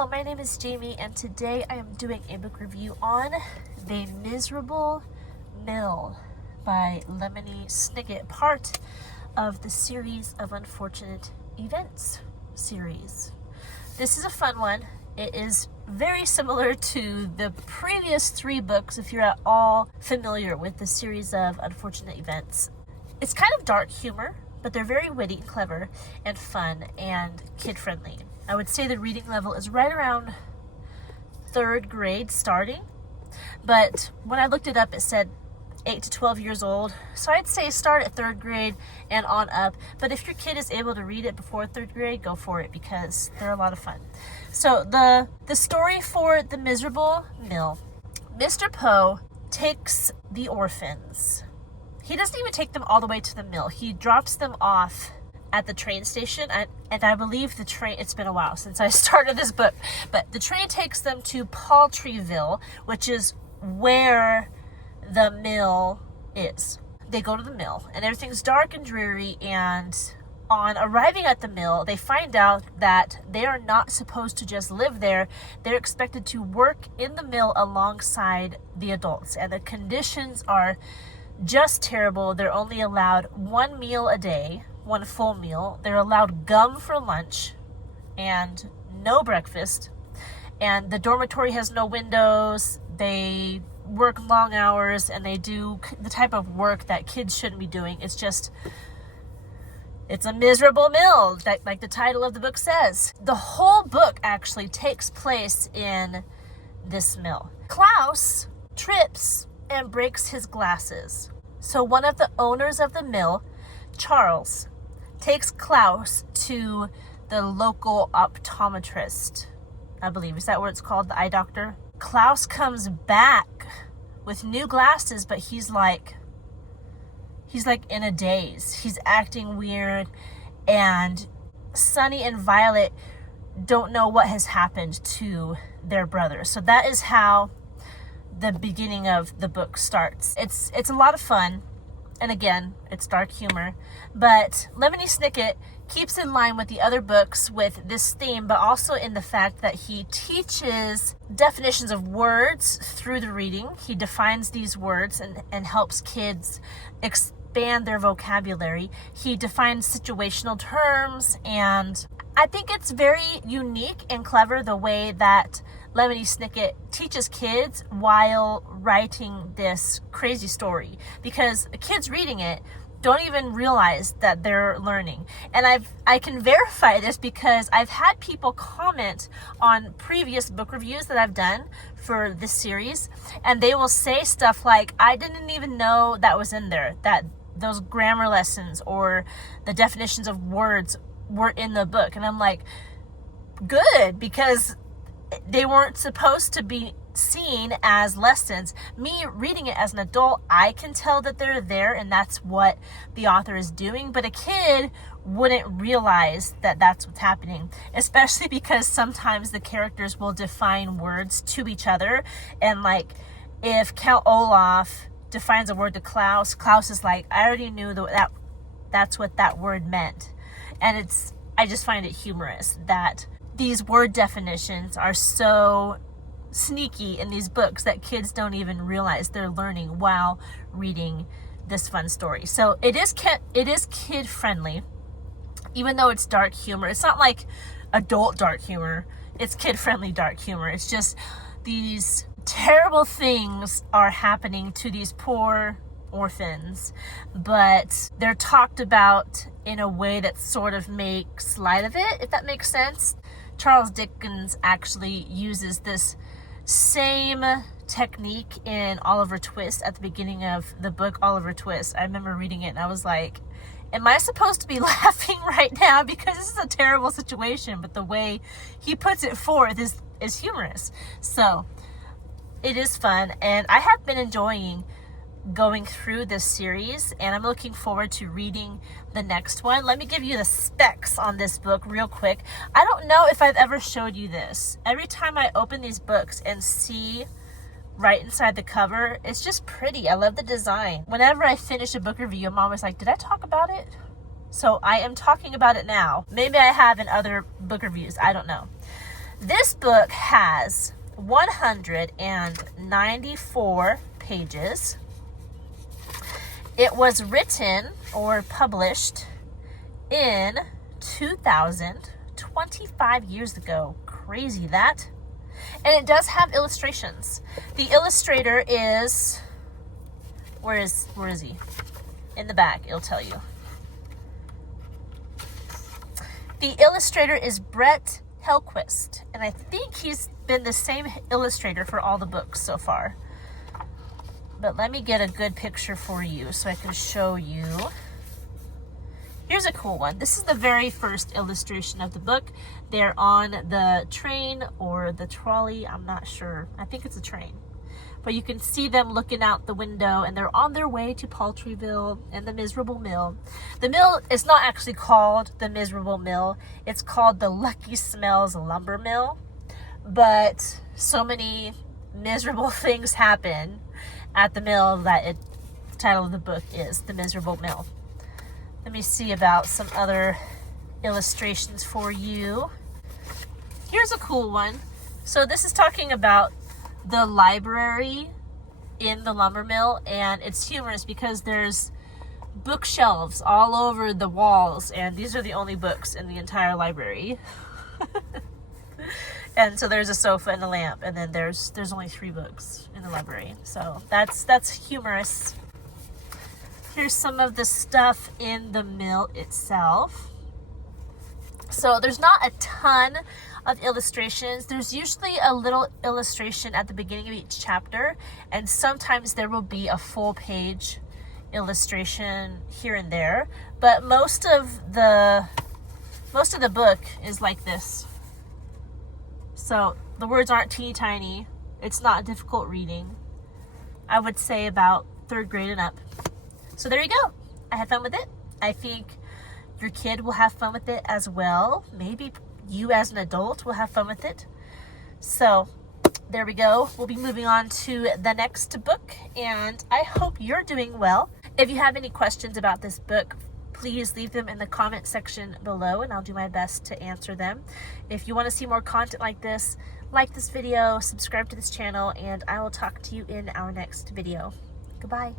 Hello, my name is Jamie, and today I am doing a book review on The Miserable Mill by Lemony Snicket, part of the series of Unfortunate Events series. This is a fun one. It is very similar to the previous 3 books, if you're at all familiar with the series of Unfortunate Events. It's kind of dark humor, but they're very witty and clever and fun and kid-friendly. I would say the reading level is right around 3rd grade starting, but when I looked it up, it said 8 to 12 years old. So I'd say start at 3rd grade and on up. But if your kid is able to read it before 3rd grade, go for it because they're a lot of fun. So the story for The Miserable Mill. Mr. Poe takes the orphans. He doesn't even take them all the way to the mill. He drops them off at the train station, and I believe the train, it's been a while since I started this book, but the train takes them to Paltryville, which is where the mill is. They go to the mill, and everything's dark and dreary, and on arriving at the mill, they find out that they are not supposed to just live there. They're expected to work in the mill alongside the adults, and the conditions are just terrible. They're only allowed 1 meal a day, 1 full meal. They're allowed gum for lunch and no breakfast. And the dormitory has no windows. They work long hours, and they do the type of work that kids shouldn't be doing. It's a miserable mill, like the title of the book says. The whole book actually takes place in this mill. Klaus trips and breaks his glasses. So one of the owners of the mill, Charles, takes Klaus to the local optometrist, I believe. Is that what it's called? The eye doctor? Klaus comes back with new glasses, but he's like in a daze. He's acting weird, and Sunny and Violet don't know what has happened to their brother. So that is how the beginning of the book starts. It's a lot of fun, and again, it's dark humor, but Lemony Snicket keeps in line with the other books with this theme, but also in the fact that he teaches definitions of words through the reading. He defines these words and helps kids expand their vocabulary. He defines situational terms, and I think it's very unique and clever the way that Lemony Snicket teaches kids while writing this crazy story, because kids reading it don't even realize that they're learning. And I can verify this because I've had people comment on previous book reviews that I've done for this series, and they will say stuff like, I didn't even know that was in there, that those grammar lessons or the definitions of words were in the book. And I'm like, good, because they weren't supposed to be seen as lessons. Me reading it as an adult, I can tell that they're there, and that's what the author is doing, but a kid wouldn't realize that that's what's happening, especially because sometimes the characters will define words to each other, and like if Count Olaf defines a word to Klaus, Klaus is like, I already knew that's what that word meant. And I just find it humorous that these word definitions are so sneaky in these books that kids don't even realize they're learning while reading this fun story. So it is kid friendly, even though it's dark humor. It's not like adult dark humor. It's kid friendly dark humor. It's just these terrible things are happening to these poor orphans, but they're talked about in a way that sort of makes light of it, if that makes sense. Charles Dickens actually uses this same technique in Oliver Twist at the beginning of the book Oliver Twist. I remember reading it and I was like, am I supposed to be laughing right now? Because this is a terrible situation, but the way he puts it forth is humorous. So it is fun, and I have been enjoying going through this series, and I'm looking forward to reading the next one. Let me give you the specs on this book real quick. I don't know if I've ever showed you this. Every time I open these books and see right inside the cover, it's just pretty. I love the design. Whenever I finish a book review, I'm always like, did I talk about it? So I am talking about it now. Maybe I have in other book reviews. I don't know. This book has 194 pages. It was written or published in 2000, 25 years ago. Crazy that. And it does have illustrations. The illustrator is, where is he? In the back, it'll tell you. The illustrator is Brett Helquist, and I think he's been the same illustrator for all the books so far. But let me get a good picture for you so I can show you. Here's a cool one. This is the very first illustration of the book. They're on the train or the trolley. I'm not sure. I think it's a train. But you can see them looking out the window, and they're on their way to Paltryville and the Miserable Mill. The mill is not actually called the Miserable Mill. It's called the Lucky Smells Lumber Mill. But so many miserable things happen at the mill that the title of the book is The Miserable Mill. Let me see about some other illustrations for you. Here's a cool one. So this is talking about the library in the lumber mill, and it's humorous because there's bookshelves all over the walls, and these are the only books in the entire library. And so there's a sofa and a lamp, and then there's only 3 books in the library. So that's humorous. Here's some of the stuff in the mill itself. So there's not a ton of illustrations. There's usually a little illustration at the beginning of each chapter, and sometimes there will be a full page illustration here and there. But most of the book is like this. So the words aren't teeny tiny. It's not difficult reading. I would say about 3rd grade and up. So there you go. I had fun with it. I think your kid will have fun with it as well. Maybe you as an adult will have fun with it. So there we go. We'll be moving on to the next book, and I hope you're doing well. If you have any questions about this book, please leave them in the comment section below, and I'll do my best to answer them. If you want to see more content like this video, subscribe to this channel, and I will talk to you in our next video. Goodbye.